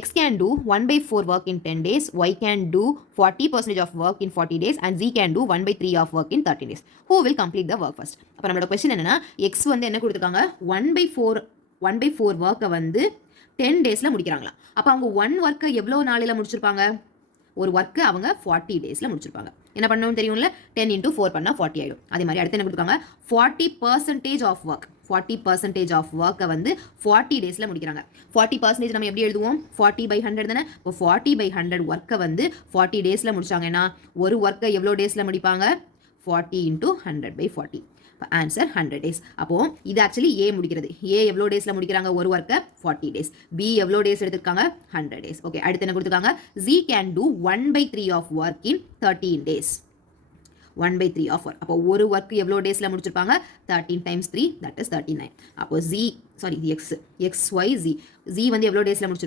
X can do 1/4 work in 10 days, Y can do 40% of work in 40 days, and Z can do 1/3 of work in 30 days. Who will complete the work first? அப்போ நம்மளோட question என்னன்னா, X வந்து என்ன கொடுத்துருக்காங்க, 1/4 ஒர்க்கை வந்து 10 டேஸில் முடிக்கிறாங்களா. அப்போ அவங்க 1 ஒர்க்கை எவ்வளோ நாளில் முடிச்சிருப்பாங்க, ஒரு ஒர்க்கு அவங்க 40 டேஸில் முடிச்சிருப்பாங்க. என்ன பண்ணணும்னு தெரியும்ல, 10 × 4 பண்ணால் 40 ஆகிடும். அதே மாதிரி அடுத்து என்ன கொடுத்துருக்காங்க, 40% ஆஃப் ஒர்க், 40% ஆஃப் ஒர்க்கை வந்து 40 டேஸில் முடிக்கிறாங்க. 40% நம்ம எப்படி எழுதுவோம், 40/100 தானே. இப்போ 40/100 ஒர்க்கை வந்து 40 டேஸில் முடிச்சாங்கன்னா ஒரு ஒர்க்கை எவ்வளோ டேஸில் முடிப்பாங்க, 40 × 100/40. Answer 100 days. அப்போ இது ஆக்சுவலி ஏ முடிக்கிறது. ஏ எவ்வளோ டேஸில் முடிக்கிறாங்க, ஒரு ஒர்க்கை 40 டேஸ். பி எவ்வளோ டேஸ் எடுத்திருக்காங்க, 100 டேஸ். ஓகே, அடுத்து என்ன கொடுத்துருக்காங்க, Z can do 1/3 of work in 13 days. 1/3 of work. அப்போ ஒரு ஒர்க் எவ்வளோ டேஸில் முடிச்சிருப்பாங்க, 13 × 3 தட் இஸ் 39. அப்போ Z XYZ வந்து எவ்வளோ டேஸில் முடிச்சிருப்பாங்க,